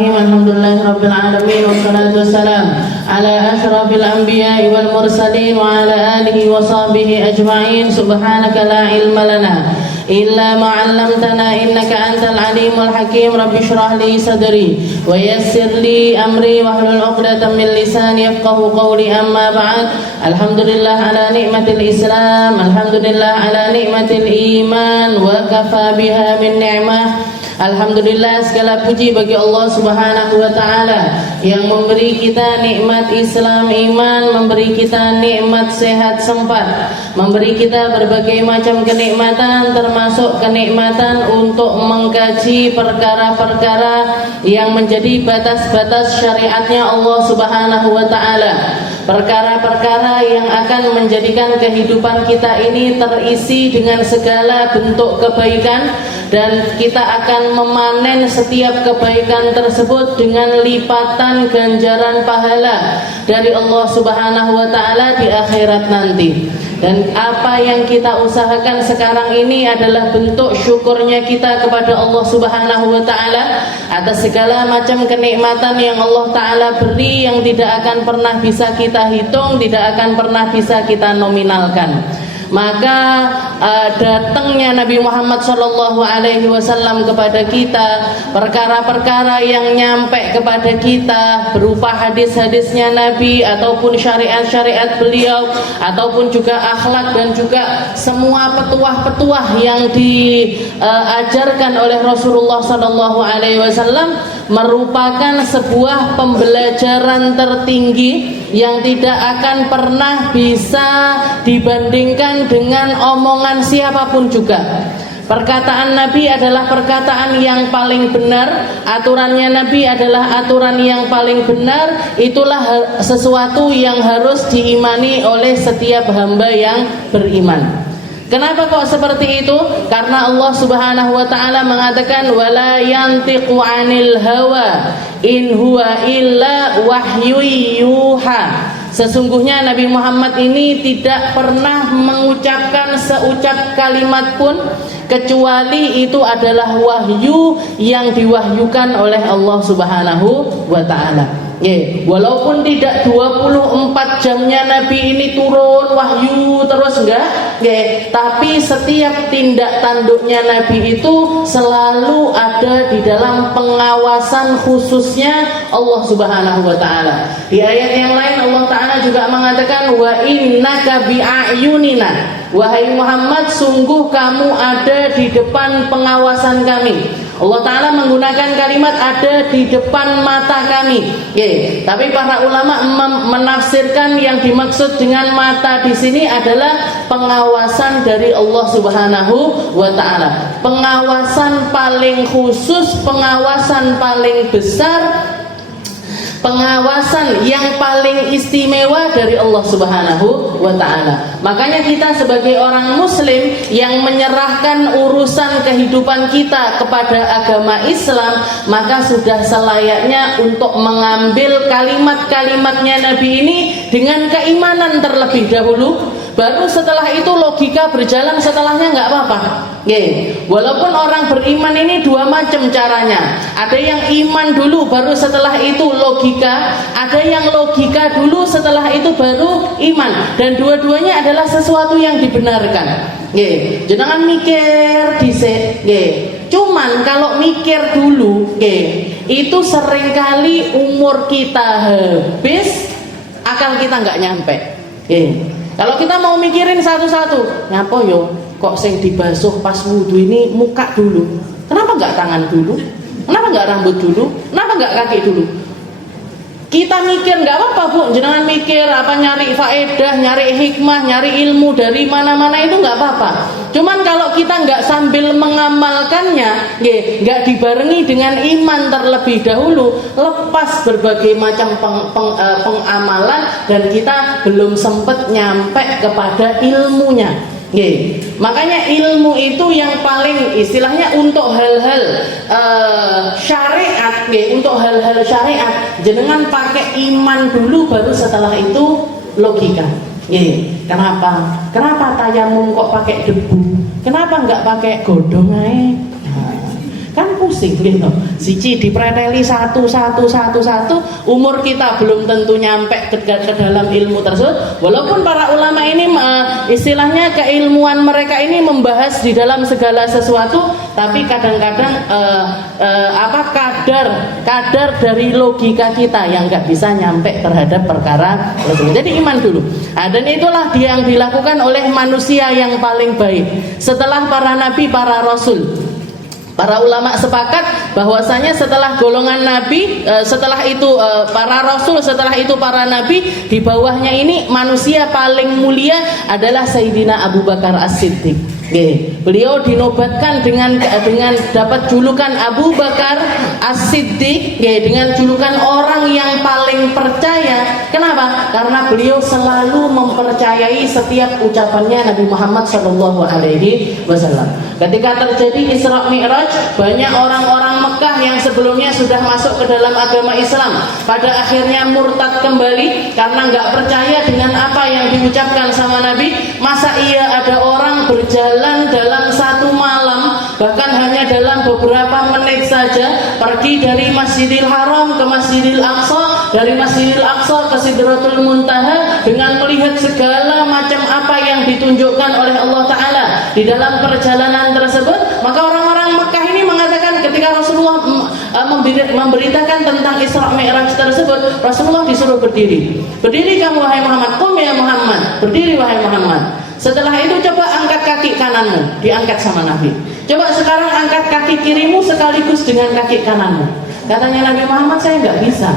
Bismillahirrahmanirrahim. Alhamdulillahirabbil alamin wassalatu wassalam ala asyrafil anbiya'i wal mursalin wa ala alihi wa sahbihi ajma'in. Subhanaka la ilma lana illa ma 'allamtana innaka antal alimul hakim. Rabbi shrah li sadri wa yassir li amri wahlul 'uqdatam min lisani yafqahu qawli. Amma ba'd. Alhamdulillah ala nikmatil Islam, alhamdulillah ala nikmatil iman, wa kafa biha min ni'mah. Alhamdulillah, segala puji bagi Allah Subhanahu wa taala yang memberi kita nikmat Islam iman, memberi kita nikmat sehat sempat, memberi kita berbagai macam kenikmatan, termasuk kenikmatan untuk mengkaji perkara-perkara yang menjadi batas-batas syariatnya Allah Subhanahu wa taala. Perkara-perkara yang akan menjadikan kehidupan kita ini terisi dengan segala bentuk kebaikan, dan kita akan memanen setiap kebaikan tersebut dengan lipatan ganjaran pahala dari Allah Subhanahu wa taala di akhirat nanti. Dan apa yang kita usahakan sekarang ini adalah bentuk syukurnya kita kepada Allah Subhanahu wa taala atas segala macam kenikmatan yang Allah taala beri, yang tidak akan pernah bisa kita hitung, tidak akan pernah bisa kita nominalkan. Maka datangnya Nabi Muhammad SAW kepada kita, perkara-perkara yang nyampe kepada kita berupa hadis-hadisnya Nabi ataupun syariat-syariat beliau, ataupun juga akhlak dan juga semua petuah-petuah yang diajarkan oleh Rasulullah SAW, merupakan sebuah pembelajaran tertinggi yang tidak akan pernah bisa dibandingkan dengan omongan siapapun juga. Perkataan Nabi adalah perkataan yang paling benar, aturannya Nabi adalah aturan yang paling benar. Itulah sesuatu yang harus diimani oleh setiap hamba yang beriman. Kenapa kok seperti itu? Karena Allah Subhanahu wa taala mengatakan wala yantiqu 'anil hawa in huwa illa wahyu yuha. Sesungguhnya Nabi Muhammad ini tidak pernah mengucapkan seucap kalimat pun kecuali itu adalah wahyu yang diwahyukan oleh Allah Subhanahu wa taala. Walaupun tidak 24 jamnya Nabi ini turun wahyu terus enggak, tapi setiap tindak tanduknya Nabi itu selalu ada di dalam pengawasan khususnya Allah Subhanahu wa taala. Di ayat yang lain Allah taala juga mengatakan wa innaka bi'ayunina. Wahai Muhammad, sungguh kamu ada di depan pengawasan kami. Allah Ta'ala menggunakan kalimat ada di depan mata kami. Tapi para ulama menafsirkan yang dimaksud dengan mata di sini adalah pengawasan dari Allah Subhanahu wa taala. Pengawasan paling khusus, pengawasan paling besar, pengawasan yang paling istimewa dari Allah Subhanahu wa taala. Makanya kita sebagai orang muslim yang menyerahkan urusan kehidupan kita kepada agama Islam, maka sudah selayaknya untuk mengambil kalimat-kalimatnya Nabi ini dengan keimanan terlebih dahulu. Baru setelah itu logika berjalan setelahnya nggak apa-apa. Walaupun orang beriman ini dua macam caranya. Ada yang iman dulu baru setelah itu logika, ada yang logika dulu setelah itu baru iman, dan dua-duanya adalah sesuatu yang dibenarkan. Jangan mikir dhisik. Cuman kalau mikir dulu, itu seringkali umur kita habis, akal kita nggak nyampe. Kalau kita mau mikirin satu-satu, ngapa yo kok sing dibasuh pas wudu ini muka dulu, kenapa nggak tangan dulu, kenapa nggak rambut dulu, kenapa nggak kaki dulu? Kita mikir nggak apa-apa bu, jangan mikir apa nyari faedah, nyari hikmah, nyari ilmu dari mana-mana itu nggak apa-apa. Cuman kalau kita nggak sambil mengamalkannya, nggak dibarengi dengan iman terlebih dahulu, lepas berbagai macam pengamalan dan kita belum sempat nyampe kepada ilmunya. Makanya ilmu itu yang paling istilahnya untuk hal-hal syariat, untuk hal-hal syariat jenengan pakai iman dulu, baru setelah itu logika. Kenapa tayamum kok pakai debu? Kenapa nggak pakai godong aja? Kan pusing gitu. Siji dipreteli satu, umur kita belum tentu nyampe ke dalam ilmu tersebut. Walaupun para ulama ini istilahnya keilmuan mereka ini membahas di dalam segala sesuatu, tapi kadang-kadang kadar dari logika kita yang nggak bisa nyampe terhadap perkara tersebut. Jadi iman dulu. Dan itulah yang dilakukan oleh manusia yang paling baik setelah para nabi, para rasul. Para ulama sepakat bahwasanya setelah golongan nabi, setelah itu para rasul, setelah itu para nabi, di bawahnya ini manusia paling mulia adalah Sayyidina Abu Bakar As-Siddiq. Beliau dinobatkan dengan dapat julukan Abu Bakar As-Siddiq, dengan julukan orang yang paling percaya. Kenapa? Karena beliau selalu mempercayai setiap ucapannya Nabi Muhammad SAW. Ketika terjadi Isra Mi'raj, banyak orang-orang Mekah yang sebelumnya sudah masuk ke dalam agama Islam pada akhirnya murtad kembali karena nggak percaya dengan apa yang diucapkan sama Nabi. Masa iya ada orang berjalan dalam satu malam, bahkan hanya dalam beberapa menit saja, pergi dari Masjidil Haram ke Masjidil Aqsa, dari Masjidil Aqsa ke Sidratul Muntaha dengan melihat segala macam apa yang ditunjukkan oleh Allah Ta'ala di dalam perjalanan tersebut. Maka orang-orang Mekah ini mengatakan ketika Rasulullah memberitakan tentang Isra Mi'raj tersebut, Rasulullah disuruh berdiri. Berdiri kamu wahai Muhammad, qum ya Muhammad, berdiri wahai Muhammad. Setelah itu coba angkat kaki kananmu, diangkat sama Nabi. Coba sekarang angkat kaki kirimu sekaligus dengan kaki kananmu. Katanya Nabi Muhammad, saya nggak bisa.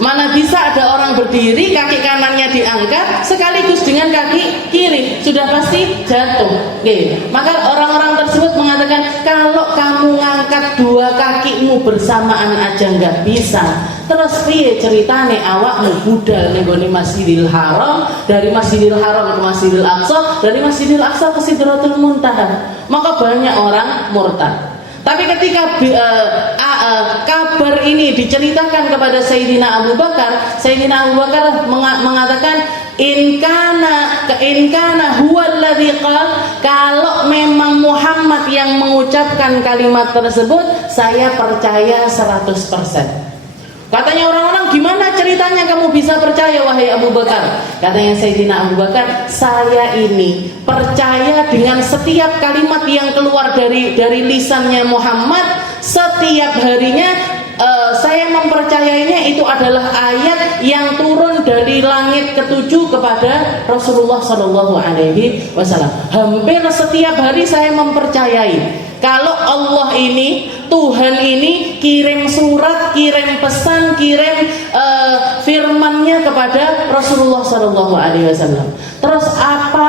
Mana bisa ada orang berdiri, kaki kanannya diangkat sekaligus dengan kaki kiri, sudah pasti jatuh. Maka orang-orang tersebut mengatakan, kalau kamu ngangkat dua kakimu bersamaan aja nggak bisa, terus piye ceritane awakmu budal ning gone Masjidil Haram, dari Masjidil Haram ke Masjidil Aqsa, dari Masjidil Aqsa ke Sidratul Muntaha. Maka banyak orang murtad. Tapi ketika kabar ini diceritakan kepada Sayyidina Abu Bakar, Sayyidina Abu Bakar mengatakan, in kana huwallazi qala, kalau memang Muhammad yang mengucapkan kalimat tersebut, saya percaya 100%. Katanya orang-orang, gimana ceritanya kamu bisa percaya wahai Abu Bakar? Katanya Sayyidina Abu Bakar, saya ini percaya dengan setiap kalimat yang keluar dari lisannya Muhammad. Setiap harinya saya mempercayainya itu adalah ayat yang turun dari langit ketujuh kepada Rasulullah SAW. Hampir setiap hari saya mempercayai kalau Allah ini, Tuhan ini kirim surat, kirim pesan, kirim firman-Nya kepada Rasulullah SAW. Terus apa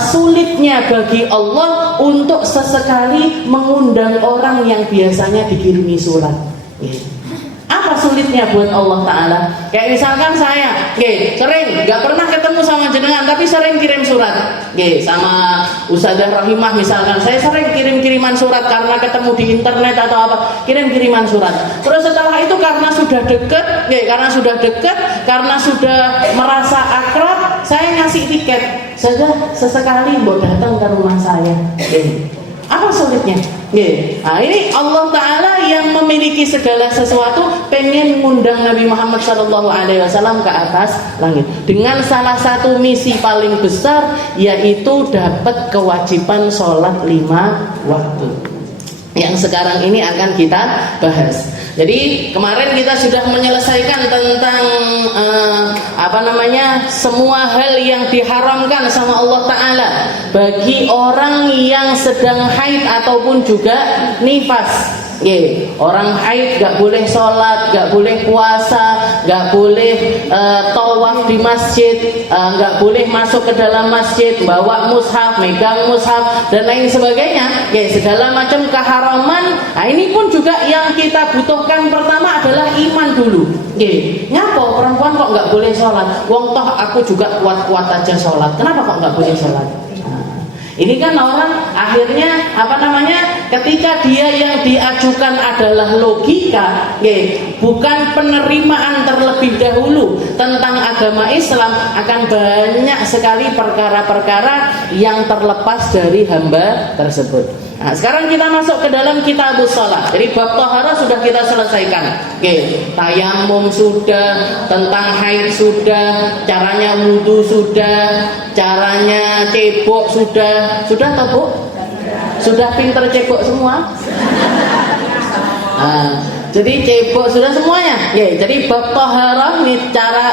sulitnya bagi Allah untuk sesekali mengundang orang yang biasanya dikirimi surat? Apa sulitnya buat Allah Ta'ala? Kayak misalkan saya sering gak pernah ketemu sama jenengan, tapi sering kirim surat sama Ustazah Rahimah misalkan. Saya sering kirim-kiriman surat karena ketemu di internet atau apa, kirim-kiriman surat. Terus setelah itu karena sudah deket, karena sudah merasa akrab, saya ngasih tiket saja sesekali mau datang ke rumah saya. Apa sulitnya? Nah, ini Allah Ta'ala yang memiliki segala sesuatu pengen mengundang Nabi Muhammad SAW ke atas langit dengan salah satu misi paling besar, yaitu dapat kewajiban sholat 5 waktu yang sekarang ini akan kita bahas. Jadi kemarin kita sudah menyelesaikan tentang semua hal yang diharamkan sama Allah Ta'ala bagi orang yang sedang haid ataupun juga nifas. Orang haid gak boleh sholat, gak boleh puasa, gak boleh tawaf di masjid, gak boleh masuk ke dalam masjid, bawa mushaf, megang mushaf dan lain sebagainya. Segala macam keharaman. Nah, ini pun juga yang kita butuhkan pertama adalah iman dulu. Ngapa perempuan kok gak boleh sholat? Wong toh aku juga kuat-kuat aja sholat. Kenapa kok gak boleh sholat? Ini kan orang akhirnya ketika dia yang diajukan adalah logika, bukan penerimaan terlebih dahulu tentang agama Islam, akan banyak sekali perkara-perkara yang terlepas dari hamba tersebut. Nah, sekarang kita masuk ke dalam kitabus shalah. Jadi bab taharah sudah kita selesaikan. Oke, tayamum sudah, tentang haid sudah, caranya wudu sudah, caranya cebok sudah. Sudah toh, Bu? Sudah pinter cebok semua? Nah, jadi cebok sudah semuanya. Ya, jadi bab taharah ini cara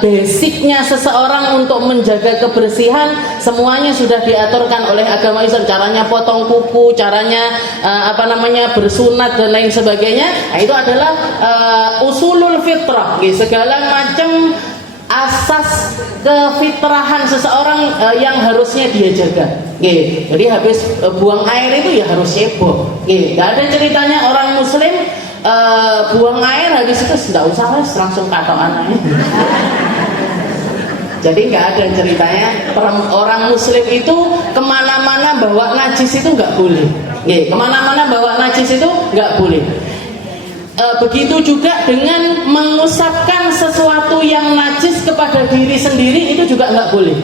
basicnya seseorang untuk menjaga kebersihan semuanya sudah diaturkan oleh agama Islam. Caranya potong kuku, caranya bersunat dan lain sebagainya. Nah, itu adalah usulul fitrah. Ya, segala macam asas kefitrahan seseorang yang harusnya dia jaga. Jadi habis buang air itu ya harus cebok. Gak ada ceritanya orang muslim buang air habis itu tidak usah langsung katoan aja. Jadi nggak ada ceritanya orang muslim itu kemana-mana bawa najis itu nggak boleh. Kemana-mana bawa najis itu nggak boleh. Begitu juga dengan mengusapkan sesuatu yang najis kepada diri sendiri itu juga nggak boleh.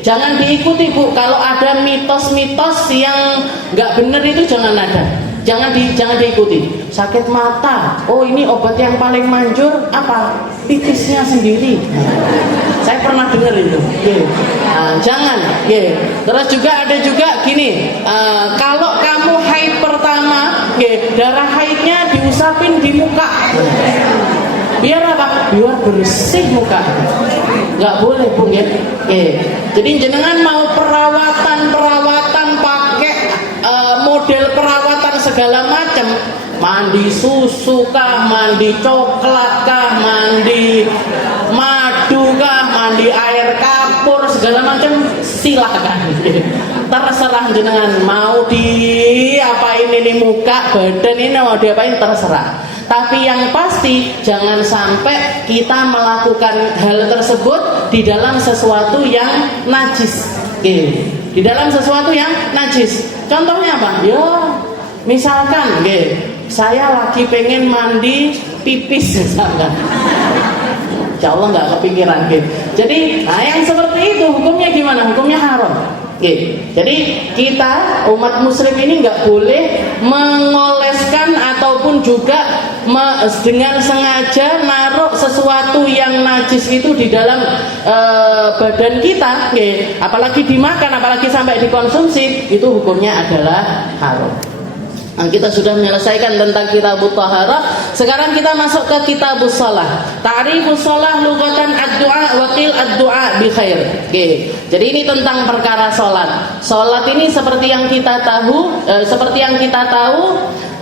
Jangan diikuti, Bu. Kalau ada mitos-mitos yang nggak benar itu jangan ada. Jangan diikuti. Sakit mata, oh ini obat yang paling manjur apa? Pipisnya sendiri. Saya pernah dengar itu. Jangan. Terus juga ada juga gini, kalau kamu haid pertama, darah haidnya diusapin di muka. Biar apa? Biar bersih muka. Nggak boleh, Bu. Jadi jenengan mau perawatan pakai model perawatan segala macam, mandi susu kah, mandi coklat kah, mandi madu kah, mandi air kapur, segala macam silakan. Terserah jenengan mau diapain ini muka, badan ini mau diapain terserah. Tapi yang pasti jangan sampai kita melakukan hal tersebut di dalam sesuatu yang najis. Di dalam sesuatu yang najis. Contohnya apa? Ya, misalkan, saya lagi pengen mandi pipis misalkan. Insya Allah nggak kepikiran. Jadi, yang seperti itu hukumnya gimana? Hukumnya haram. Jadi kita umat muslim ini nggak boleh mengoleskan ataupun juga dengan sengaja naruh sesuatu yang najis itu di dalam badan kita, apalagi dimakan, apalagi sampai dikonsumsi, itu hukumnya adalah haram. Nah, kita sudah menyelesaikan tentang kitabut taharah. Sekarang kita masuk ke kitabus shalah. Ta'rifus shalah lughatan ad-du'a wa qil ad-du'a bi khair. Jadi ini tentang perkara salat. Salat ini seperti yang kita tahu,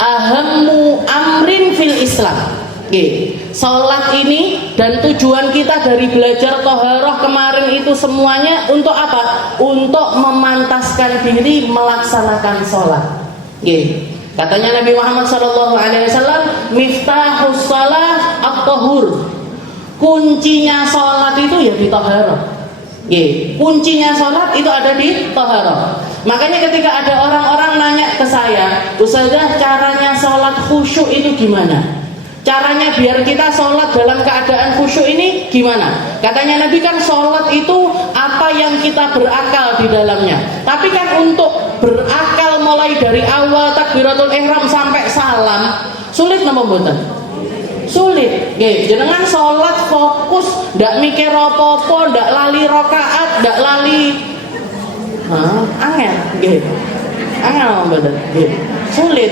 ahammu amrin fil Islam. Salat ini dan tujuan kita dari belajar taharah kemarin itu semuanya untuk apa? Untuk memantaskan diri melaksanakan salat. Katanya Nabi Muhammad SAW, miftahus shalah at-tahur. Kuncinya salat itu ya di taharah. Kuncinya salat itu ada di taharah. Makanya ketika ada orang-orang nanya ke saya, Ustazah, caranya salat khusyuk itu gimana? Caranya biar kita sholat dalam keadaan khusyuk ini gimana? Katanya Nabi kan sholat itu apa yang kita berakal di dalamnya. Tapi kan untuk berakal mulai dari awal takbiratul ihram sampai salam sulit nama mboten? Sulit. Jenengan sholat fokus, ndak mikir apa-apa, ndak lali rakaat, ndak lali angel. Angel mboten? Sulit.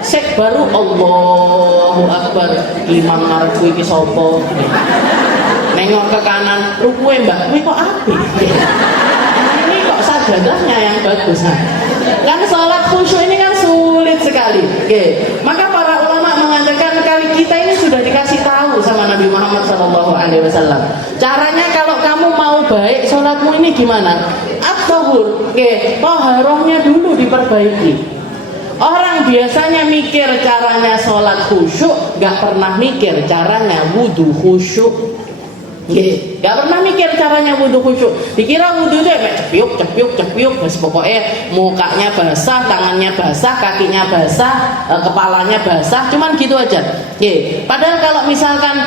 Sek baru Allahu Akbar, limang marku iki sapa? Nengok ke kanan, rukuke Mbak, kuwi kok apik. Ini kok sajadahnya yang bagus. Kan salat khusyuk ini kan sulit sekali. Maka para ulama mengatakan kali kita ini sudah dikasih tahu sama Nabi Muhammad SAW. Caranya kalau kamu mau baik salatmu ini gimana? At-tahur. Taharahnya dulu diperbaiki. Orang biasanya mikir caranya sholat khusyuk, gak pernah mikir caranya wudhu khusyuk. Gak pernah mikir caranya wudhu khusyuk. Dikira wudhu itu cepiuk, pokoknya mukanya basah, tangannya basah, kakinya basah, kepalanya basah, cuman gitu aja. Padahal kalau misalkan,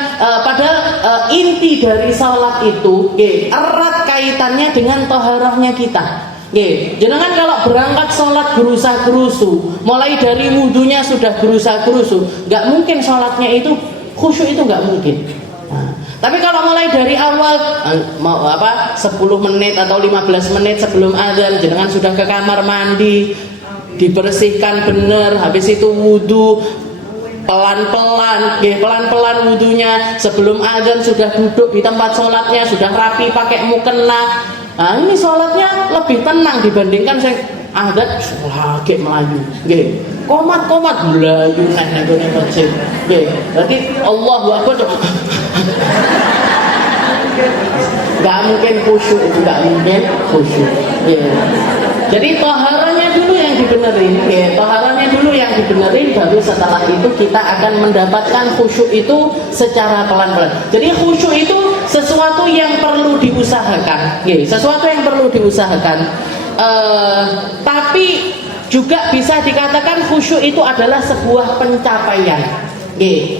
inti dari sholat itu erat kaitannya dengan toharahnya kita. Nggih, jenengan kalau berangkat sholat gerusa-gerusu, mulai dari wudunya sudah gerusa-gerusu, nggak mungkin sholatnya itu khusyuk, itu nggak mungkin. Nah, tapi kalau mulai dari awal mau 10 menit atau 15 menit sebelum azan jenengan sudah ke kamar mandi, dibersihkan bener, habis itu wudu pelan-pelan, pelan-pelan wudunya, sebelum azan sudah duduk di tempat sholatnya, sudah rapi pakai mukena. Nah, ini sholatnya lebih tenang dibandingkan saya adat lagi melayu, komat-komat melayu nek nggone masjid. Berarti Allahu Akbar. Gak mungkin khusyuk, itu gak mungkin khusyuk. Jadi toharannya dulu yang dibenerin, toharannya dulu yang dibenerin, baru setelah itu kita akan mendapatkan khusyuk itu secara pelan-pelan. Jadi khusyuk itu sesuatu yang perlu diusahakan, sesuatu yang perlu diusahakan. Tapi juga bisa dikatakan khusyuk itu adalah sebuah pencapaian.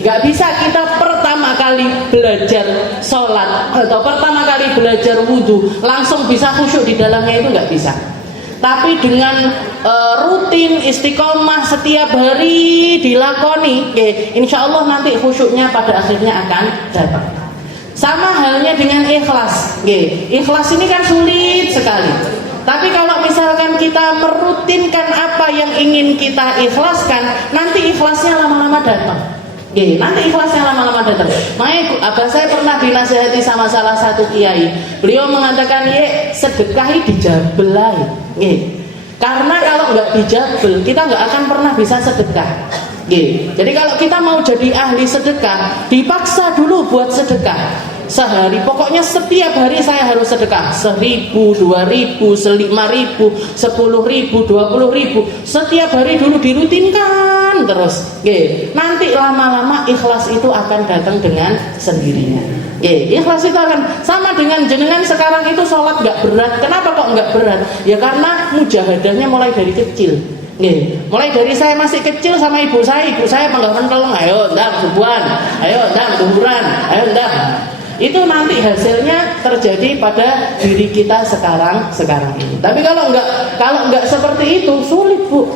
Gak bisa kita pertama kali belajar sholat atau pertama kali belajar wudhu langsung bisa khusyuk di dalamnya, itu gak bisa. Tapi dengan rutin istiqomah setiap hari dilakoni, insya Allah nanti khusyuknya pada akhirnya akan datang. Sama halnya dengan ikhlas. Ikhlas ini kan sulit sekali. Tapi kalau misalkan kita merutinkan apa yang ingin kita ikhlaskan, nanti ikhlasnya lama-lama datang. Nanti ikhlasnya lama-lama datang. Makanya abah saya pernah dinasihati sama salah satu kiai. Beliau mengatakan, sedekahi dijabelai. Karena kalau nggak dijabel, kita nggak akan pernah bisa sedekah. Jadi kalau kita mau jadi ahli sedekah, dipaksa dulu buat sedekah. Sehari, pokoknya setiap hari saya harus sedekah 1.000, 2.000, 5.000, 10.000, 20.000. Setiap hari dulu dirutinkan terus. Nanti lama-lama ikhlas itu akan datang dengan sendirinya. Ikhlas itu akan sama dengan jenengan sekarang itu sholat gak berat. Kenapa kok gak berat? Ya karena mujahadahnya mulai dari kecil. Mulai dari saya masih kecil sama ibu saya penggalan tolong, ayo ndang subuhan, ayo ndang duhuran, ayo ndang. Itu nanti hasilnya terjadi pada diri kita sekarang ini. Tapi kalau enggak seperti itu sulit, Bu.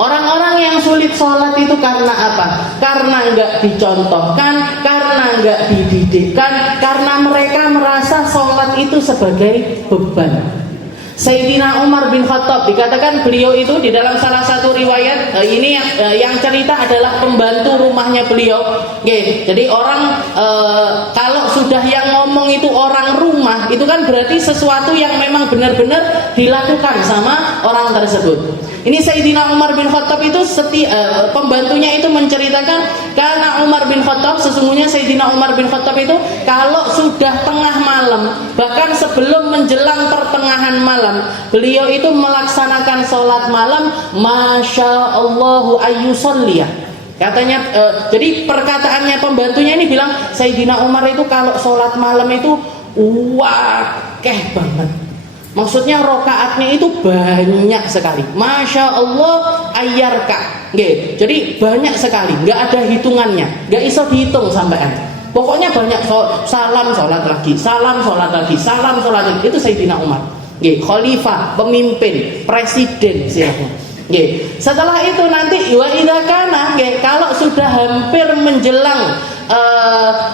Orang-orang yang sulit sholat itu karena apa? Karena enggak dicontohkan, karena enggak dididikkan, karena mereka merasa sholat itu sebagai beban. Sayyidina Umar bin Khattab dikatakan beliau itu di dalam salah satu riwayat ini yang cerita adalah pembantu rumahnya beliau. Jadi orang kalau sudah yang ngomong itu orang rumah, itu kan berarti sesuatu yang memang benar-benar dilakukan sama orang tersebut. Ini Sayyidina Umar bin Khattab itu pembantunya itu menceritakan, karena Umar bin Khattab, sesungguhnya Sayyidina Umar bin Khattab itu kalau sudah tengah malam, bahkan sebelum menjelang pertengahan malam, beliau itu melaksanakan sholat malam Masya Allahu ayyusalliyah. Katanya jadi perkataannya pembantunya ini bilang, Sayyidina Umar itu kalau sholat malam itu wakeh banget. Maksudnya rokaatnya itu banyak sekali. Masya Allah ayyarka. Jadi banyak sekali, nggak ada hitungannya, nggak iso dihitung sampean. Pokoknya banyak, salam sholat lagi, salam sholat lagi, salam sholat lagi. Itu Sayyidina Umar. Khalifah, pemimpin, presiden siapa. Setelah itu nanti wa idza kana, kalau sudah hampir menjelang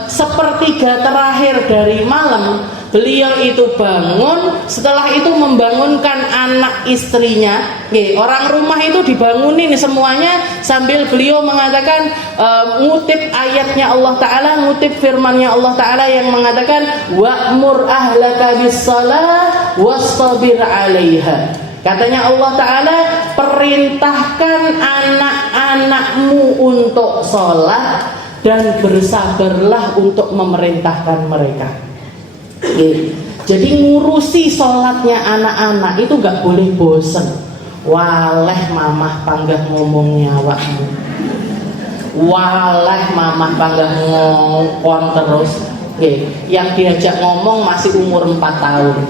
sepertiga terakhir dari malam, beliau itu bangun. Setelah itu membangunkan anak istrinya. Orang rumah itu dibangunin semuanya sambil beliau mengatakan ngutip ayatnya Allah Ta'ala, ngutip firmannya Allah Ta'ala yang mengatakan wa'mur ahlaka bis-shalah wastabir 'alaiha. Katanya Allah Ta'ala, perintahkan anak-anakmu untuk sholat dan bersabarlah untuk memerintahkan mereka. Jadi ngurusi sholatnya anak-anak itu gak boleh bosen. Waleh mamah panggah ngomongnya awakmu, waleh mamah panggah ngomong terus. Yang diajak ngomong masih umur 4 tahun.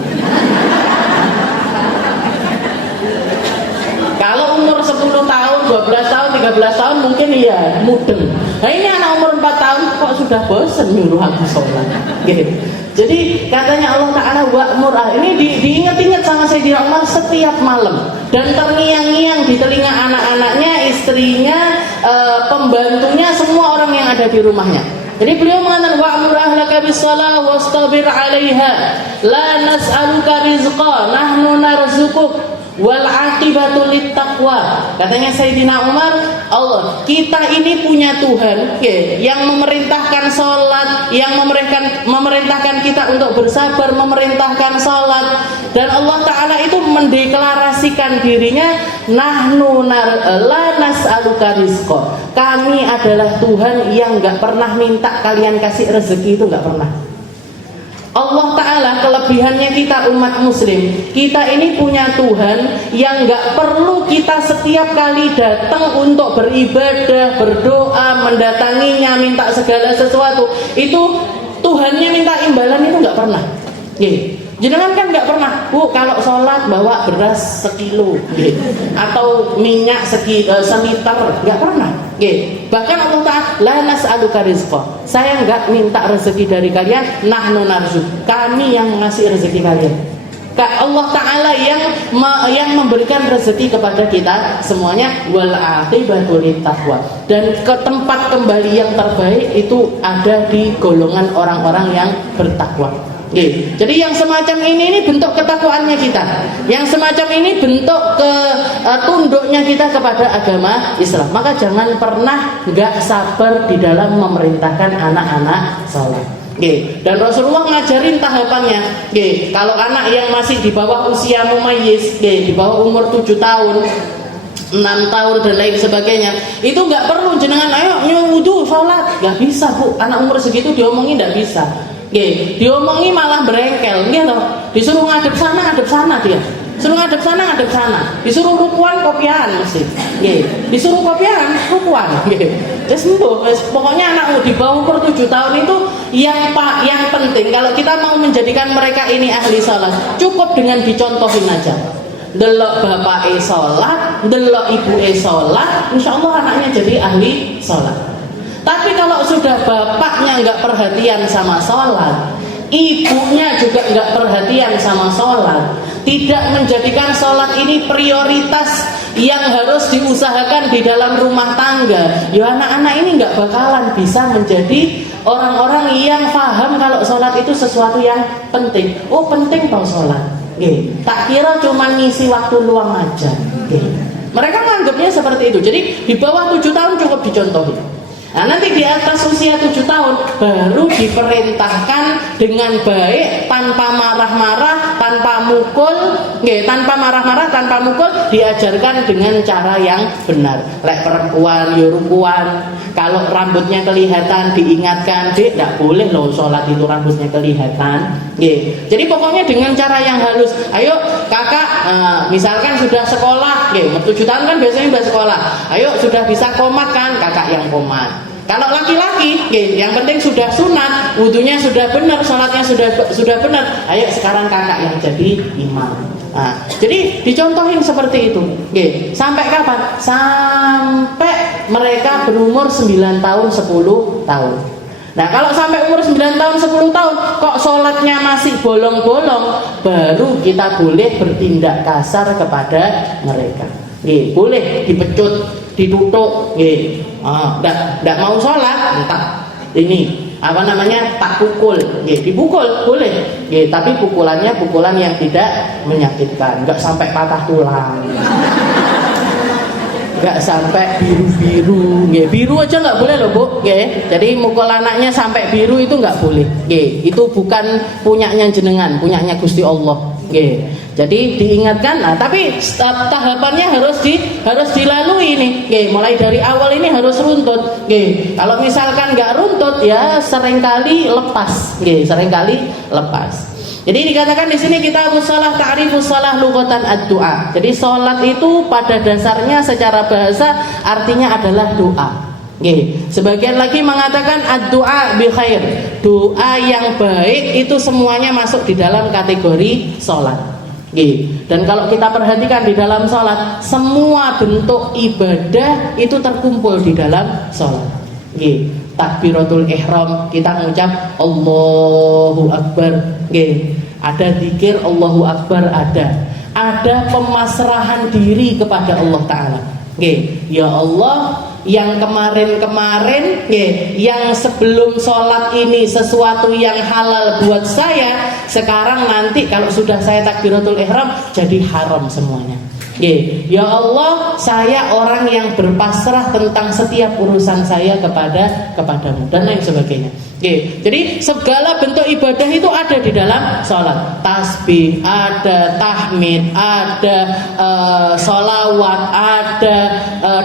Kalau umur 10 tahun, 12 tahun, 13 tahun mungkin mudeng. Nah ini anak umur 4 tahun kok sudah bosen nyuruh aku sholat. Jadi katanya Allah Ta'ala wa'mur ini diingat-ingat sama Sayyidina Umar setiap malam, dan terngiang-ngiang di telinga anak-anaknya, istrinya, pembantunya, semua orang yang ada di rumahnya. Jadi beliau mengatakan wa'mur ahlaka bis-shalah wastabir 'alaiha la nas'aluka rizqa nahnu narzuquk wal 'aqibatu lit-taqwa. Katanya Sayyidina Umar, Allah, kita ini punya Tuhan yang memerintahkan sholat, yang memerintahkan kita untuk bersabar, memerintahkan sholat, dan Allah Ta'ala itu mendeklarasikan dirinya nahnu la nas'aluka rizqa, kami adalah Tuhan yang gak pernah minta kalian kasih rezeki, itu gak pernah. Allah Ta'ala, kelebihannya kita umat muslim, kita ini punya Tuhan yang gak perlu kita setiap kali datang untuk beribadah, berdoa, mendatanginya, minta segala sesuatu. Itu Tuhannya minta imbalan, itu gak pernah. Jenengan kan gak pernah, Bu, kalau sholat bawa beras sekilo atau minyak seliter, gak pernah. Bahkan Allah Ta'ala la nas'aluka rizqa, saya gak minta rezeki dari kalian, nahnu narzuq, kami yang ngasih rezeki kalian. Allah Ta'ala yang memberikan rezeki kepada kita semuanya. Wal 'aqibatu lit-taqwa, dan ke tempat kembali yang terbaik itu ada di golongan orang-orang yang bertakwa. Jadi yang semacam ini bentuk ketakwaannya kita. Yang semacam ini bentuk tunduknya kita kepada agama Islam. Maka jangan pernah gak sabar di dalam memerintahkan anak-anak sholat. Dan Rasulullah ngajarin tahapannya. Kalau anak yang masih di bawah usia mumayyiz, di bawah umur 7 tahun, 6 tahun dan lain sebagainya, itu nggak perlu jenengan ayo nyuwudu sholat, nggak bisa, Bu. Anak umur segitu diomongin nggak bisa. Diomongi malah berengkel, gitu. Disuruh ngadep sana dia. Suruh ngadep sana. Disuruh rukuan kopian mesti. Disuruh kopian rukuan. Ya sembuh. Pokoknya anak di bawah umur 7 tahun itu yang penting kalau kita mau menjadikan mereka ini ahli sholat, cukup dengan dicontohin aja. Delok bapak sholat, delok ibu sholat, insya Allah anaknya jadi ahli sholat. Tapi kalau sudah bapaknya nggak perhatian sama sholat, ibunya juga nggak perhatian sama sholat, tidak menjadikan sholat ini prioritas yang harus diusahakan di dalam rumah tangga, ya anak-anak ini nggak bakalan bisa menjadi orang-orang yang paham kalau sholat itu sesuatu yang penting. Oh, penting tau sholat. Tak kira cuma ngisi waktu luang aja. Mereka menganggapnya seperti itu. Jadi di bawah 7 tahun cukup dicontohin. Nah, nanti di atas usia 7 tahun baru diperintahkan dengan baik, tanpa marah-marah, tanpa mukul, tanpa marah-marah, tanpa mukul, diajarkan dengan cara yang benar. Lek perempuan yurukuan, kalau rambutnya kelihatan diingatkan, Dek, enggak boleh loh sholat itu rambutnya kelihatan. Jadi pokoknya dengan cara yang halus. Ayo kakak, misalkan sudah sekolah, 7 tahun kan biasanya sudah sekolah. Ayo sudah bisa komat kan, kakak yang komat. Kalau laki-laki, yang penting sudah sunat, wudunya sudah benar, sholatnya sudah benar. Ayo sekarang kakak yang jadi imam. Nah, jadi dicontohin seperti itu. Sampai kapan? Sampai mereka berumur 9 tahun, 10 tahun. Nah, kalau sampai umur 9 tahun, 10 tahun kok sholatnya masih bolong-bolong, baru kita boleh bertindak kasar kepada mereka. Boleh dipecut, ditutuk, nggak mau sholat, entah ini tak pukul, dipukul boleh, tapi pukulannya pukulan yang tidak menyakitkan, nggak sampai patah tulang, nggak sampai biru-biru, biru aja nggak boleh loh, Bu. Jadi mukul anaknya sampai biru itu nggak boleh, itu bukan punyanya jenengan, punyanya Gusti Allah. Jadi diingatkan, tapi tahapannya harus dilalui nih. Mulai dari awal ini harus runtut. Kalau misalkan nggak runtut, ya seringkali lepas. Jadi dikatakan di sini kitabus shalah ta'rifus shalah lughatan ad-du'a. Jadi salat itu pada dasarnya secara bahasa artinya adalah doa. Sebagian lagi mengatakan ad-du'a bi khair. Doa yang baik itu semuanya masuk di dalam kategori salat. Dan kalau kita perhatikan di dalam salat, semua bentuk ibadah itu terkumpul di dalam salat. takbiratul ihram kita ngucap Allahu Akbar, nggih. Ada zikir Allahu Akbar, ada pemasrahan diri kepada Allah Ta'ala, nggih. Ya Allah, yang kemarin-kemarin, yang sebelum sholat ini sesuatu yang halal buat saya, sekarang nanti kalau sudah saya takbiratul ihram jadi haram semuanya. Ya Allah, saya orang yang berpasrah tentang setiap urusan saya kepadamu dan lain sebagainya. Jadi segala bentuk ibadah itu ada di dalam sholat. Tasbih ada, tahmid ada, sholawat ada,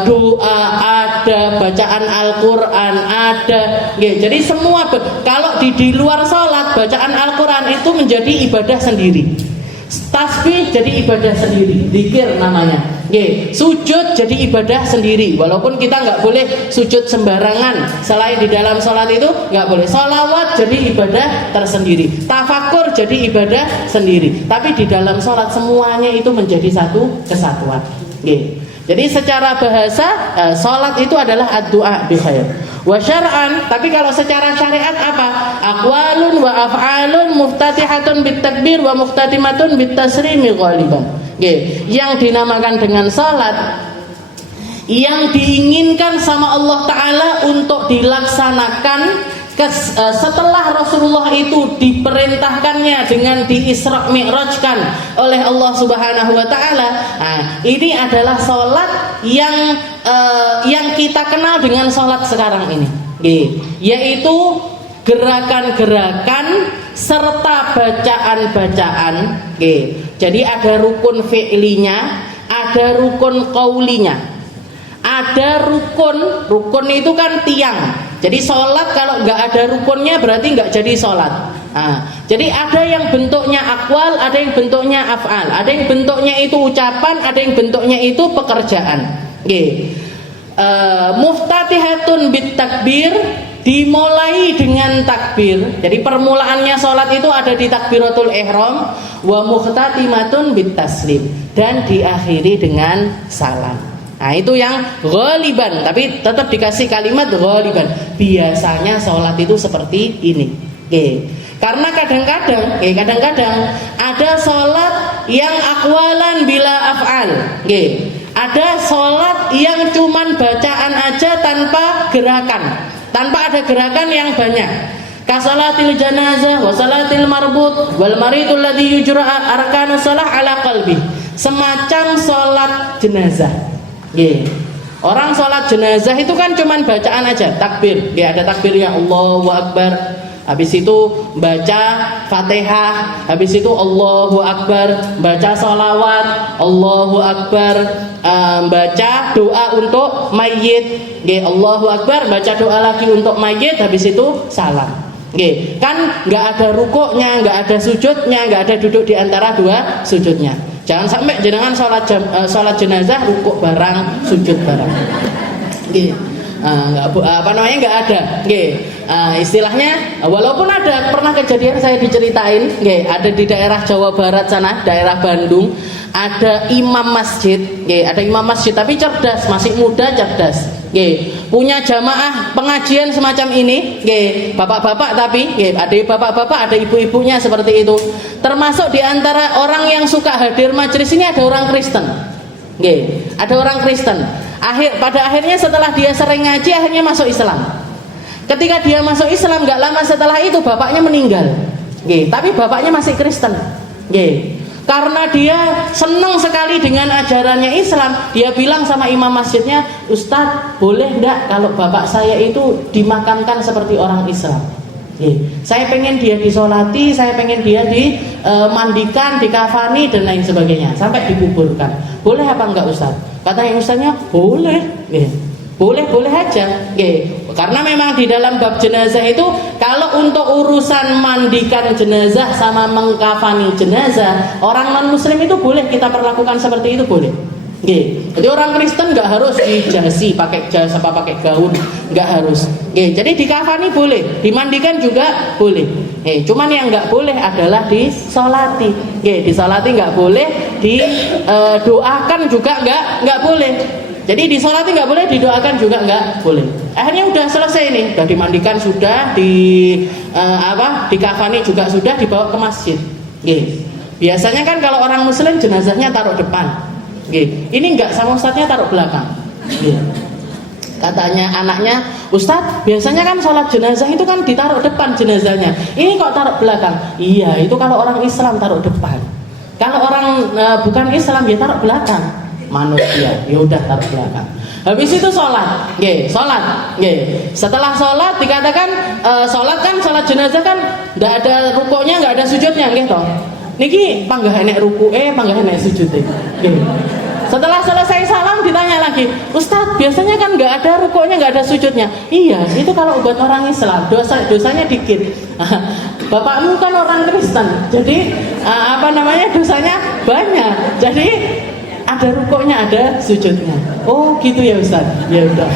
doa ada, bacaan Al-Quran ada. Jadi semua kalau di luar sholat, bacaan Al-Quran itu menjadi ibadah sendiri. Tasbih jadi ibadah sendiri, zikir namanya. Sujud jadi ibadah sendiri. Walaupun kita nggak boleh sujud sembarangan, selain di dalam sholat itu nggak boleh. Sholawat jadi ibadah tersendiri, tafakur jadi ibadah sendiri. Tapi di dalam sholat semuanya itu menjadi satu kesatuan. Jadi secara bahasa sholat itu adalah ad-du'a bi khair. Wa syar'an, tapi kalau secara syariat apa? Aqwalun wa af'alun muftatihatun bit takbir wa muftatimatun bit taslimi ghaliban. Yang dinamakan dengan salat, yang diinginkan sama Allah Ta'ala untuk dilaksanakan setelah Rasulullah itu diperintahkannya dengan di-Isra Mi'rajkan oleh Allah Subhanahu wa Ta'ala. Ini adalah salat yang kita kenal dengan salat sekarang ini, yaitu gerakan-gerakan serta bacaan-bacaan. Jadi ada rukun fi'linya, ada rukun qaulinya, ada rukun itu kan tiang. Jadi sholat kalau nggak ada rukunnya berarti nggak jadi sholat. Jadi ada yang bentuknya akwal, ada yang bentuknya af'al, ada yang bentuknya itu ucapan, ada yang bentuknya itu pekerjaan. Muftatihatun bit takbir, dimulai dengan takbir. Jadi permulaannya sholat itu ada di takbiratul ihram. Wa muhtatimatun bit taslim, dan diakhiri dengan salam. Itu yang ghaliban, tapi tetap dikasih kalimat ghaliban. Biasanya sholat itu seperti ini. Karena kadang-kadang ada sholat yang akwalan bila af'al. Ada sholat yang cuman bacaan aja tanpa gerakan, tanpa ada gerakan yang banyak. Kasalatil janazah wa salatil marbut wal maridul ladzi yujra arkanus shalah ala qalbi. Semacam sholat jenazah. Orang sholat jenazah itu kan cuman bacaan aja, takbir. Ada takbirnya Allahu Akbar. Habis itu baca Fatihah, habis itu Allahu Akbar, baca sholawat, Allahu Akbar, baca doa untuk mayit, Allahu Akbar, baca doa lagi untuk mayit, habis itu salam. Kan nggak ada rukuknya, nggak ada sujudnya, nggak ada duduk di antara dua sujudnya. Jangan sampai jenengan sholat jenazah rukuk barang, sujud barang. Nggak ada. Istilahnya, walaupun ada pernah kejadian saya diceritain, ada di daerah Jawa Barat sana, daerah Bandung, ada imam masjid, tapi cerdas, masih muda, cerdas. Punya jamaah pengajian semacam ini, bapak-bapak, tapi ada bapak-bapak, ada ibu-ibunya seperti itu. Termasuk di antara orang yang suka hadir majelis ini ada orang Kristen. Ada orang Kristen. Pada akhirnya setelah dia sering ngaji, akhirnya masuk Islam. Ketika dia masuk Islam, nggak lama setelah itu bapaknya meninggal. Tapi bapaknya masih Kristen. Karena dia senang sekali dengan ajarannya Islam, dia bilang sama imam masjidnya, Ustadz, boleh enggak kalau bapak saya itu dimakamkan seperti orang Islam? Saya pengen dia disolati, saya pengen dia dimandikan, dikafani dan lain sebagainya, sampai dikuburkan. Boleh apa enggak Ustadz? Kata yang Ustadznya, boleh. Boleh aja. Karena memang di dalam bab jenazah itu, kalau untuk urusan mandikan jenazah sama mengkafani jenazah, orang non muslim itu boleh kita perlakukan seperti itu, boleh. Jadi orang Kristen nggak harus dijasi pakai jas apa pakai gaun, nggak harus. Jadi dikafani boleh, dimandikan juga boleh. Cuman yang nggak boleh adalah disolati. Disolati nggak boleh, didoakan juga nggak boleh. Jadi disolati nggak boleh, didoakan juga nggak boleh. Akhirnya udah selesai nih, udah dimandikan sudah, dikafani juga sudah, dibawa ke masjid. Biasanya kan kalau orang muslim jenazahnya taruh depan. Ini nggak, sama ustadznya taruh belakang. Katanya anaknya, Ustadz biasanya kan sholat jenazah itu kan ditaruh depan jenazahnya, ini kok taruh belakang? Iya, itu kalau orang Islam taruh depan. Kalau orang bukan Islam ya taruh belakang. Manusia, ya udah taruh belakang. Habis itu sholat. Setelah sholat dikatakan sholat jenazah kan nggak ada rukuknya, nggak ada sujudnya, toh. Niki panggah enek rukuke, panggah enek sujudnya. Setelah selesai salam ditanya lagi, Ustadz biasanya kan nggak ada rukuknya, nggak ada sujudnya. Iya, itu kalau buat orang Islam dosanya dikit. Bapakmu kan orang Kristen, jadi dosanya banyak. Jadi ada rukuknya, ada sujudnya. Oh gitu ya Ustadz. Ya udah.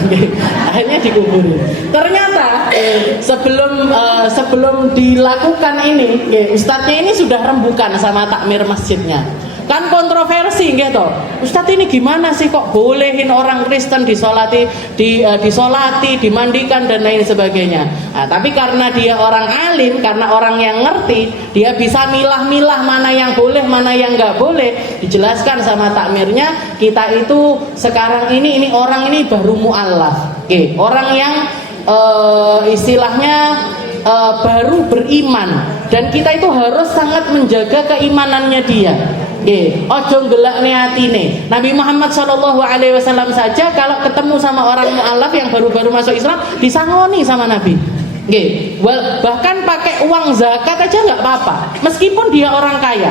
Akhirnya dikuburin. Ternyata sebelum dilakukan ini, Ustadznya ini sudah rembukan sama takmir masjidnya. Kan kontroversi gitu. Ustadz ini gimana sih kok bolehin orang Kristen disolati, dimandikan dan lain sebagainya. Nah, tapi karena dia orang alim, karena orang yang ngerti, dia bisa milah-milah mana yang boleh, mana yang nggak boleh. Dijelaskan sama takmirnya, kita itu sekarang ini orang ini baru mu'allaf. Orang yang istilahnya baru beriman, dan kita itu harus sangat menjaga keimanannya dia. Ojo ngelakne atine. Nabi Muhammad SAW saja kalau ketemu sama orang mu'alaf yang baru-baru masuk Islam disangoni sama Nabi. Bahkan pakai uang zakat aja nggak apa-apa, meskipun dia orang kaya.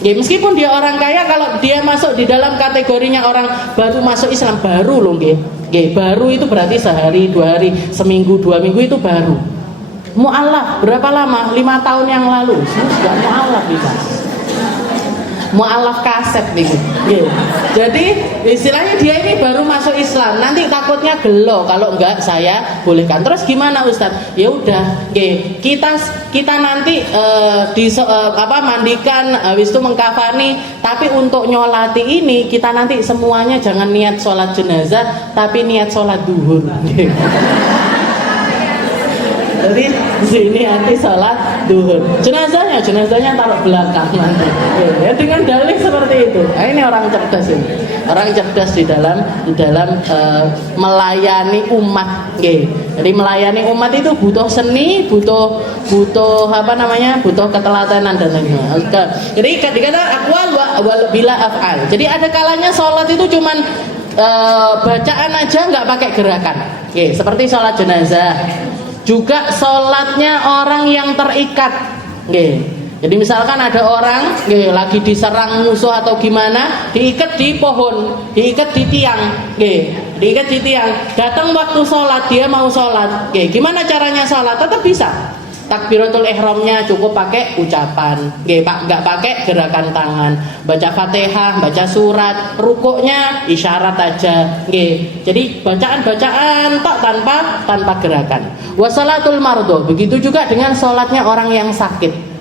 Meskipun dia orang kaya, kalau dia masuk di dalam kategorinya orang baru masuk Islam, baru loh, baru itu berarti sehari, 2 hari, seminggu, 2 minggu itu baru. Mu'alaf berapa lama? 5 tahun yang lalu sudah mu'alaf bisa. Mu'alaf kaset nih. Jadi istilahnya dia ini baru masuk Islam, nanti takutnya gelo kalau enggak saya bolehkan. Terus gimana Ustadz? Ya udah, kita nanti mandikan, habis itu mengkafani, tapi untuk nyolati ini kita nanti semuanya jangan niat sholat jenazah, tapi niat sholat duhur. Jadi di sini nanti sholat duhur. Jenazahnya taruh belakang nanti. Ya dengan dalih seperti itu. Nah, ini orang cerdas ini. Orang cerdas di dalam melayani umat. Jadi melayani umat itu butuh seni, butuh ketelatenan dan lain-lain. Jadi dikata aqwal wal bila af'al. Jadi ada kalanya sholat itu cuman bacaan aja, nggak pakai gerakan. Seperti sholat jenazah. Juga sholatnya orang yang terikat. Jadi misalkan ada orang lagi diserang musuh atau gimana, diikat di pohon, diikat di tiang, diikat di tiang. Datang waktu sholat, dia mau sholat, gimana caranya sholat? Tetap bisa. Takbiratul ihramnya cukup pakai ucapan, nggak pakai gerakan tangan. Baca Fatihah, baca surat, rukuknya isyarat aja, Jadi bacaan tok tanpa gerakan. Wasalatul mardo, begitu juga dengan sholatnya orang yang sakit.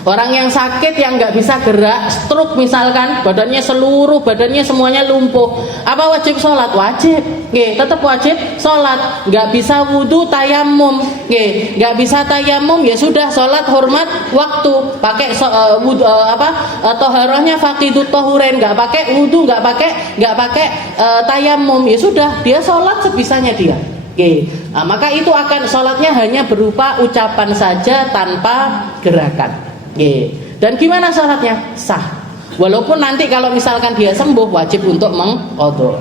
Orang yang sakit yang nggak bisa gerak, stroke misalkan, seluruh badannya semuanya lumpuh. Apa wajib sholat? Wajib, tetap wajib sholat. Nggak bisa wudhu, tayamum, nggak bisa tayamum, ya sudah sholat hormat waktu. Pakai toharohnya faqidut tohuren, nggak pakai wudhu, nggak pakai tayamum, ya sudah dia sholat sebisanya dia. Nah, maka itu akan sholatnya hanya berupa ucapan saja tanpa gerakan. Dan gimana sholatnya? Sah. Walaupun nanti kalau misalkan dia sembuh wajib untuk mengqadha.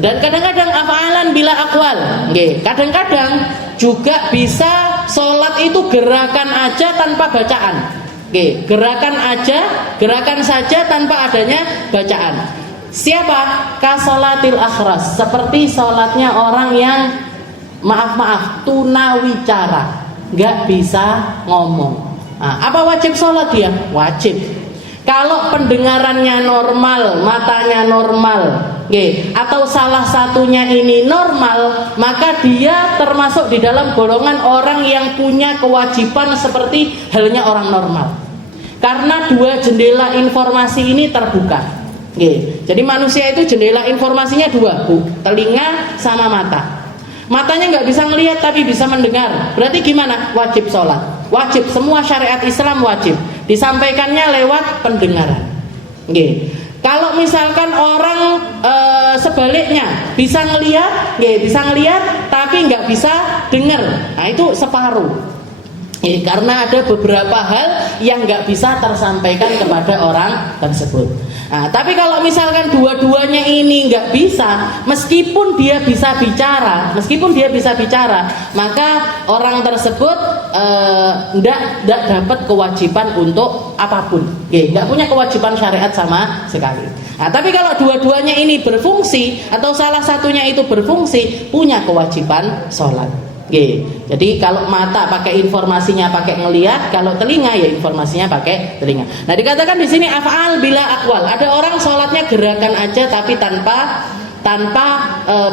Dan kadang-kadang af'alan bila aqwal. Kadang-kadang juga bisa sholat itu gerakan aja tanpa bacaan. Gerakan saja tanpa adanya bacaan. Siapa? Kasolatil akhras, seperti sholatnya orang yang tunawicara, nggak bisa ngomong. Nah, apa wajib sholat dia? Wajib. Kalau pendengarannya normal, matanya normal, atau salah satunya ini normal, maka dia termasuk di dalam golongan orang yang punya kewajiban seperti halnya orang normal. Karena 2 jendela informasi ini terbuka. Nggih. Jadi manusia itu jendela informasinya dua, Bu. Telinga sama mata. Matanya nggak bisa ngelihat tapi bisa mendengar. Berarti gimana? Wajib sholat. Wajib, semua syariat Islam wajib. Disampaikannya lewat pendengaran. Nggih. Kalau misalkan orang sebaliknya bisa ngelihat, bisa ngelihat tapi nggak bisa dengar, nah itu separuh. Karena ada beberapa hal yang nggak bisa tersampaikan kepada orang tersebut. Nah, tapi kalau misalkan dua-duanya ini nggak bisa, meskipun dia bisa bicara, maka orang tersebut nggak dapat kewajiban untuk apapun, nggak punya kewajiban syariat sama sekali. Nah, tapi kalau dua-duanya ini berfungsi atau salah satunya itu berfungsi, punya kewajiban sholat. Jadi kalau mata pakai informasinya pakai ngelihat, kalau telinga ya informasinya pakai telinga. Nah, dikatakan di sini af'al bila aqwal. Ada orang sholatnya gerakan aja tapi tanpa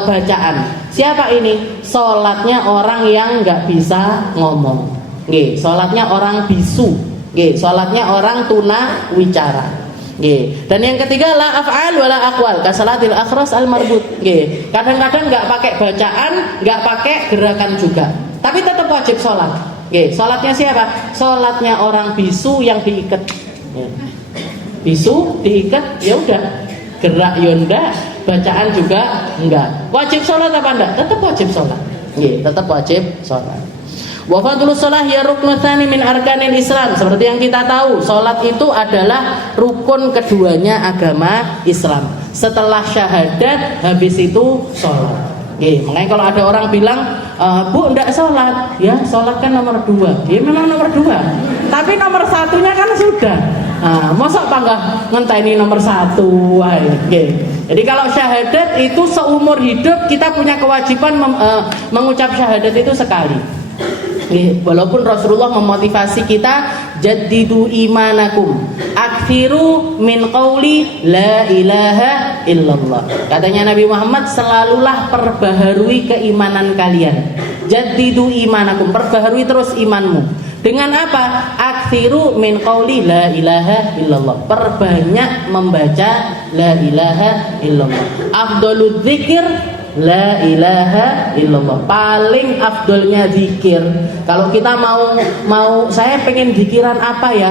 bacaan. Siapa ini? Sholatnya orang yang nggak bisa ngomong. Sholatnya orang bisu. Sholatnya orang tuna wicara. Dan yang ketiga la af'al wala aqwal kasalatil akhras al marbut. Kadang-kadang nggak pakai bacaan, nggak pakai gerakan juga, tapi tetap wajib sholat. Sholatnya siapa? Sholatnya orang bisu yang diikat. Bisu diikat, ya udah, gerak yonda, bacaan juga enggak. Wajib sholat apa enggak? Tetap wajib sholat. Tetap wajib sholat. Wa fadlus shalah ya ruknu tsani min arkanil Islam. Seperti yang kita tahu, salat itu adalah rukun keduanya agama Islam. Setelah syahadat, habis itu salat. Makanya kalau ada orang bilang, Bu enggak salat, ya salat kan nomor 2. Ya memang nomor 2. Tapi nomor satunya kan sudah. Masa apa enggak ngenteni nomor 1? Jadi kalau syahadat itu seumur hidup kita punya kewajiban mengucap syahadat itu sekali. Walaupun Rasulullah memotivasi kita, jaddidu imanakum, aktsiru min qauli la ilaha illallah. Katanya Nabi Muhammad, selalulah perbaharui keimanan kalian. Jaddidu imanakum, perbaharui terus imanmu. Dengan apa? Aktsiru min qauli la ilaha illallah. Perbanyak membaca la ilaha illallah. Afdhaludz dzikir la ilaha illallah. Paling afdolnya zikir. Kalau kita mau saya pengen zikiran apa ya?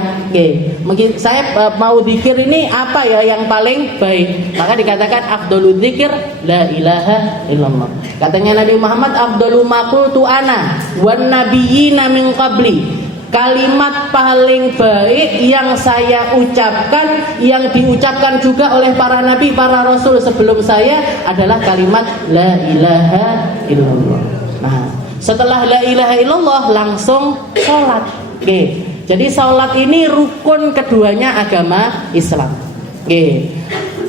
Mungkin saya mau zikir ini apa ya yang paling baik? Maka dikatakan afdolul zikir la ilaha illallah. Katanya Nabi Muhammad, afdolu ma qultu ana wan nabiyina min qabli. Kalimat paling baik yang saya ucapkan, yang diucapkan juga oleh para nabi, para rasul sebelum saya adalah kalimat la ilaha illallah. Nah, setelah la ilaha illallah langsung sholat. Jadi sholat ini rukun keduanya agama Islam.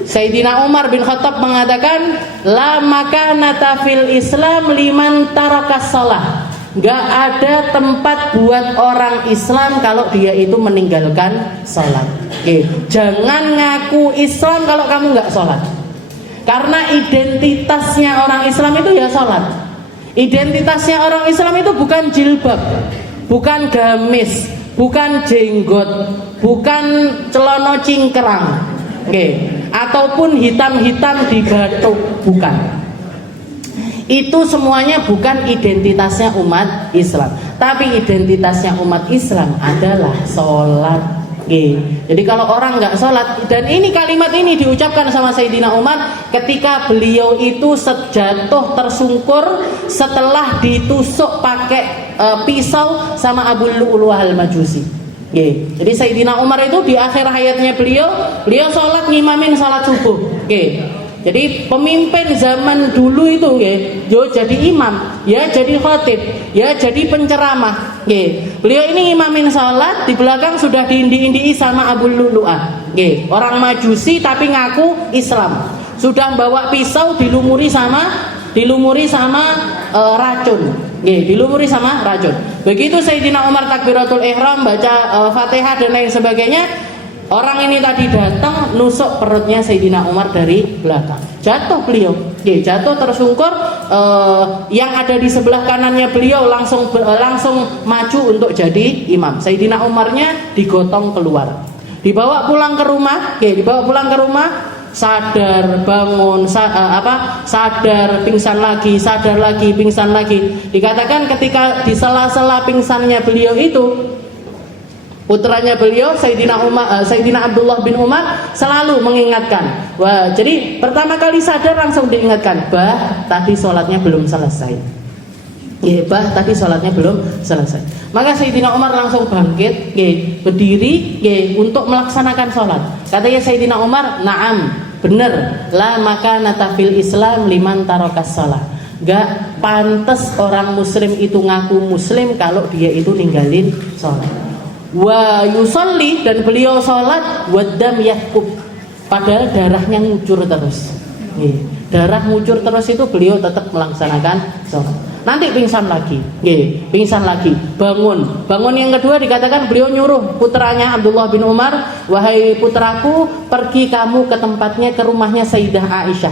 Sayyidina Umar bin Khattab mengatakan, la makanata fil Islam liman tarakas shalah. Gak ada tempat buat orang Islam kalau dia itu meninggalkan sholat. Jangan ngaku Islam kalau kamu gak sholat. Karena identitasnya orang Islam itu ya sholat. Identitasnya orang Islam itu bukan jilbab, bukan gamis, bukan jenggot, bukan celana cingkrang, ataupun hitam-hitam di batuk, bukan. Itu semuanya bukan identitasnya umat Islam. Tapi identitasnya umat Islam adalah sholat. Jadi kalau orang nggak sholat, dan ini kalimat ini diucapkan sama Sayyidina Umar ketika beliau itu jatuh tersungkur setelah ditusuk pakai pisau sama Abu Lu'lu'ah al-Majusi. Jadi Sayyidina Umar itu di akhir hayatnya beliau sholat ngimamin sholat subuh. Jadi pemimpin zaman dulu itu yo jadi imam, ya jadi khatib, ya jadi penceramah. Beliau ini imamin salat, di belakang sudah diindi-indii sama Abu Lu'lu'ah. Orang Majusi tapi ngaku Islam. Sudah bawa pisau dilumuri sama racun. Dilumuri sama racun. Begitu Sayyidina Umar takbiratul ihram, baca Fatihah dan lain sebagainya, orang ini tadi datang nusuk perutnya Sayyidina Umar dari belakang. Jatuh beliau, jatuh tersungkur. Yang ada di sebelah kanannya beliau langsung maju untuk jadi imam. Sayyidina Umarnya digotong keluar, dibawa pulang ke rumah. sadar, bangun, sadar, pingsan lagi, sadar lagi, pingsan lagi. Dikatakan ketika di sela-sela pingsannya beliau itu, putranya beliau Sayyidina Abdullah bin Umar selalu mengingatkan. Wah, jadi pertama kali sadar langsung diingatkan, bah tadi sholatnya belum selesai. Bah tadi sholatnya belum selesai. Maka Sayyidina Umar langsung bangkit, berdiri, untuk melaksanakan sholat. Katanya Sayyidina Umar, na'am, benar, la makanata fil Islam liman tarokas sholat. Gak pantas orang muslim itu ngaku muslim kalau dia itu ninggalin sholat. Wa yusolli, dan beliau sholat, wadam yakub, padahal darahnya ngucur terus. Darah ngucur terus itu beliau tetap melaksanakan sholat. Nanti pingsan lagi, pingsan lagi, bangun. Bangun yang kedua dikatakan beliau nyuruh putranya Abdullah bin Umar, wahai putraku, pergi kamu ke tempatnya, ke rumahnya Sayyidah Aisyah.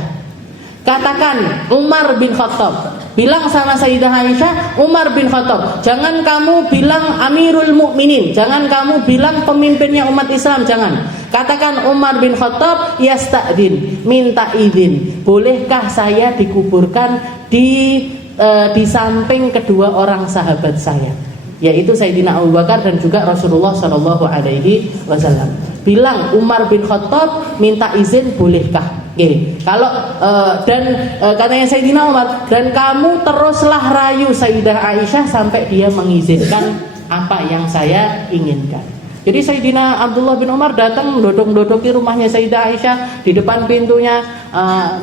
Katakan Umar bin Khattab, bilang sama Sayyidah Aisyah, Umar bin Khattab, jangan kamu bilang Amirul Mukminin, jangan kamu bilang pemimpinnya umat Islam, jangan. Katakan Umar bin Khattab yasta'din, minta izin, bolehkah saya dikuburkan di samping kedua orang sahabat saya, yaitu Sayyidina Abu Bakar dan juga Rasulullah Shallallahu Alaihi Wasallam. Bilang Umar bin Khattab minta izin, bolehkah? Kalau katanya Sayyidina Umar, dan kamu teruslah rayu Sayyidah Aisyah sampai dia mengizinkan apa yang saya inginkan. Jadi Sayyidina Abdullah bin Umar datang dodok-dodoki rumahnya Sayyidah Aisyah, di depan pintunya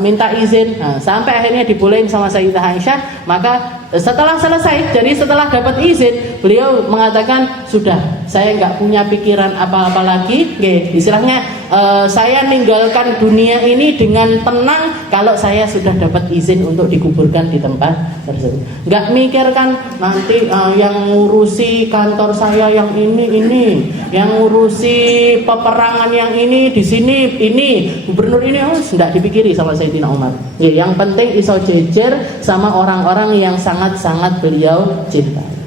minta izin, sampai akhirnya dibolehin sama Sayyidah Aisyah. Maka setelah selesai, jadi setelah dapat izin, beliau mengatakan, sudah, saya nggak punya pikiran apa-apa lagi, istilahnya saya ninggalkan dunia ini dengan tenang kalau saya sudah dapat izin untuk dikuburkan di tempat tersebut. Nggak mikirkan nanti yang ngurusi kantor saya yang ini, yang ngurusi peperangan yang ini di sini, ini gubernur ini, tidak dipikiri sama Sayyidina Umar. Yang penting iso jejer sama orang-orang yang sangat-sangat beliau cintai.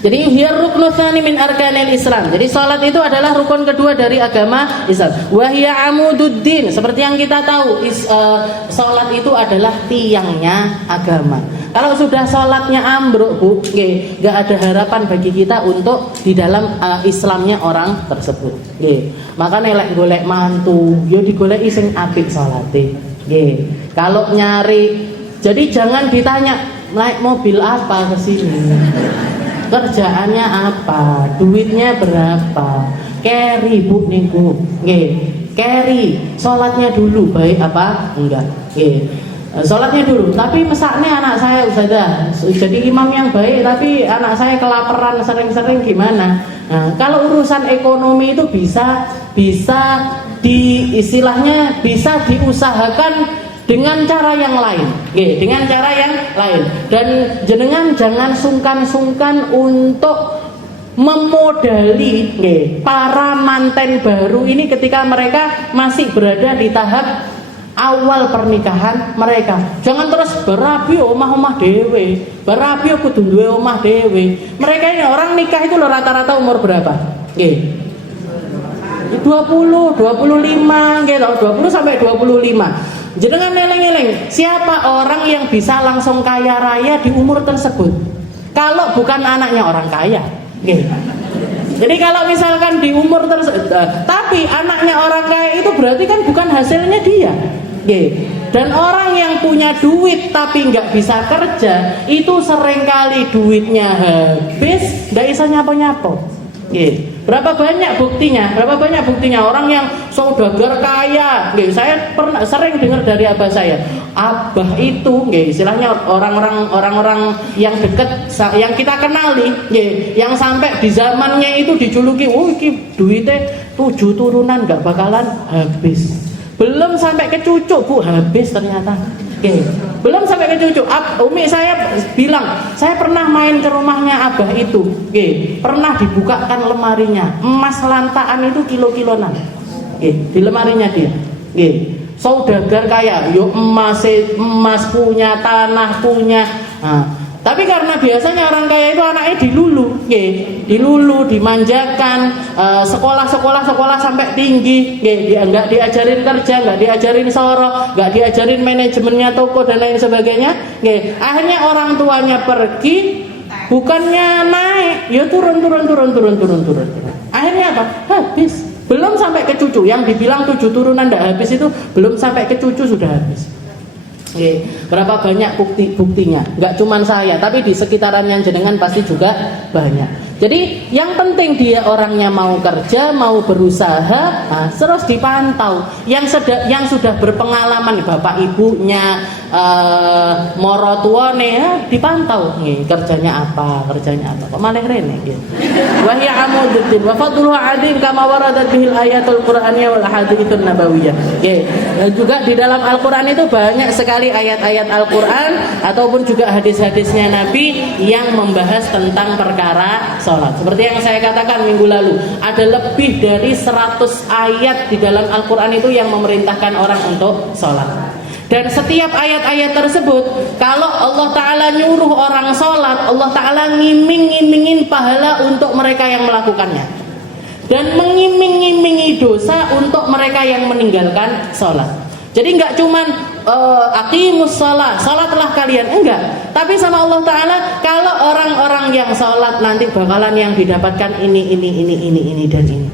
Jadi hiya ruknu tsani min arkanil Islam. Jadi salat itu adalah rukun kedua dari agama Islam. Wa hiya amududdin. Seperti yang kita tahu, salat itu adalah tiangnya agama. Kalau sudah salatnya ambruk, Bu, enggak ada harapan bagi kita untuk di dalam Islamnya orang tersebut. Maka nelek golek mantu, yo digoleki sing apik salate. Kalau nyari, jadi jangan ditanya naik mobil apa ke sini, kerjaannya apa, duitnya berapa, carry Bu niku, carry, sholatnya dulu baik apa enggak, sholatnya dulu. Tapi mesaknya anak saya Ustazah, jadi imam yang baik tapi anak saya kelaparan sering-sering gimana? Nah, kalau urusan ekonomi itu bisa istilahnya bisa diusahakan dengan cara yang lain, dengan cara yang lain. Dan jenengan jangan sungkan-sungkan untuk memodali para manten baru ini ketika mereka masih berada di tahap awal pernikahan mereka. Jangan terus berapi omah-omah dewe, berapi kudu duwe omah dewe. Mereka ini orang nikah itu rata-rata umur berapa? 20, 25 gitu, 20 sampai 25. Jangan eleng-eleng, siapa orang yang bisa langsung kaya raya di umur tersebut? Kalau bukan anaknya orang kaya. Jadi kalau misalkan di umur tersebut, tapi anaknya orang kaya itu berarti kan bukan hasilnya dia. Dan orang yang punya duit tapi nggak bisa kerja, itu seringkali duitnya habis, nggak bisa nyapo-nyapo. Berapa banyak buktinya? Orang yang saudagar kaya, saya pernah sering dengar dari abah saya. Abah itu, istilahnya orang-orang yang dekat, yang kita kenali, yang sampai di zamannya itu dijuluki, iki duitnya 7 turunan nggak bakalan habis. Belum sampai ke cucu, Bu, habis ternyata. Belum sampai ke cucu. Umi saya bilang, saya pernah main ke rumahnya abah itu. Pernah dibukakan lemarinya, emas lantaan itu kilo-kilonan. Di lemarinya dia. Saudagar kaya, yo emas punya, tanah punya. Nah, Tapi karena biasanya orang kaya itu anaknya dilulu, dilulu, dimanjakan, sekolah sampai tinggi, dia nggak diajarin kerja, nggak diajarin sorok, nggak diajarin manajemennya toko dan lain sebagainya. Akhirnya orang tuanya pergi, bukannya naik, ya turun. Akhirnya apa? Habis. Belum sampai ke cucu. Yang dibilang 7 turunan tidak habis itu belum sampai ke cucu sudah habis. Berapa banyak buktinya? Nggak cuma saya, tapi di sekitarannya jenengan pasti juga banyak. Jadi yang penting dia orangnya mau kerja, mau berusaha, terus dipantau. Yang sudah berpengalaman, bapak ibunya, moro tuane, dipantau. Kerjanya apa? Kok malah rene gitu. Wa hiya amududdin wa fadluhu adim kama waradat bihil ayatul qur'aniyah wal ahaditsun nabawiyah. Juga di dalam Al-Qur'an itu banyak sekali ayat-ayat Al-Qur'an ataupun juga hadis-hadisnya Nabi yang membahas tentang perkara sholat. Seperti yang saya katakan minggu lalu, ada lebih dari 100 ayat di dalam Al-Quran itu yang memerintahkan orang untuk sholat. Dan setiap ayat-ayat tersebut, kalau Allah Ta'ala nyuruh orang sholat, Allah Ta'ala ngiming-ngimingin pahala untuk mereka yang melakukannya, dan mengiming-imingi dosa untuk mereka yang meninggalkan sholat. Jadi nggak cuman aqimus sholat, sholatlah kalian, enggak. Tapi sama Allah Ta'ala, kalau orang-orang yang sholat nanti bakalan yang didapatkan ini dan ini,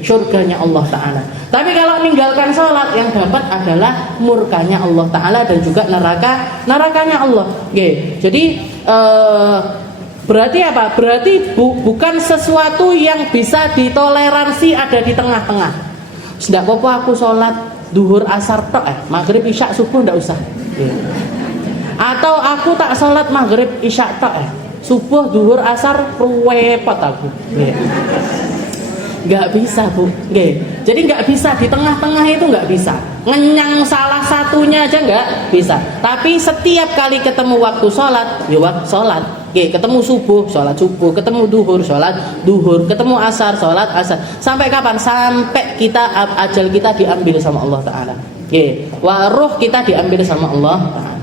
surganya Allah Ta'ala. Tapi kalau meninggalkan sholat, yang dapat adalah murkanya Allah Ta'ala dan juga nerakanya Allah. Jadi berarti apa? Berarti bukan sesuatu yang bisa ditoleransi ada di tengah-tengah. Tidak apa-apa aku sholat duhur asar tok, maghrib isya subuh ndak usah. Atau aku tak sholat maghrib isya tok, subuh duhur asar repot aku. Nggak bisa, Bu. Jadi nggak bisa di tengah-tengah itu, nggak bisa. Ngenyang salah satunya aja nggak bisa. Tapi setiap kali ketemu waktu sholat, ya waktu sholat. Ketemu subuh, sholat subuh. Ketemu duhur, sholat duhur. Ketemu asar, sholat asar. Sampai kapan? Sampai ajal kita diambil sama Allah Ta'ala. Ruh kita diambil sama Allah Ta'ala.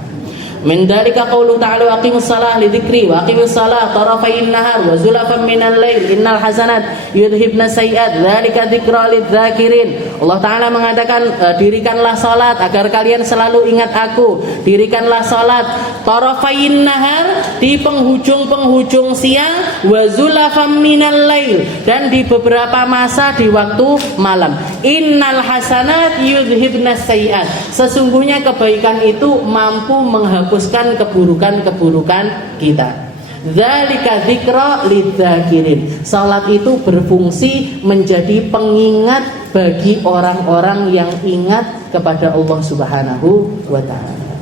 Min dalika qaulu ta'ala aqimus shalah li dzikri wa aqimus shalah tarafayn nahar wa zulafan minal lail innal hasanat yudhibna sayiat dzalika dzikra lidzakirin. Allah Ta'ala mengatakan, dirikanlah salat agar kalian selalu ingat aku. Dirikanlah salat tarafayn nahar, di penghujung-penghujung siang, wa zulafan minal lail, dan di beberapa masa di waktu malam. Innal hasanat yudhibna sayiat, sesungguhnya kebaikan itu mampu menghapuskan keburukan-keburukan kita. Dzalika dzikra lidzakirin. Salat itu berfungsi menjadi pengingat bagi orang-orang yang ingat kepada Allah Subhanahu wa taala.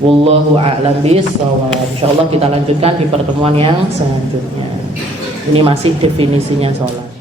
Wallahu a'lam bishawab. Insyaallah kita lanjutkan di pertemuan yang selanjutnya. Ini masih definisinya salat.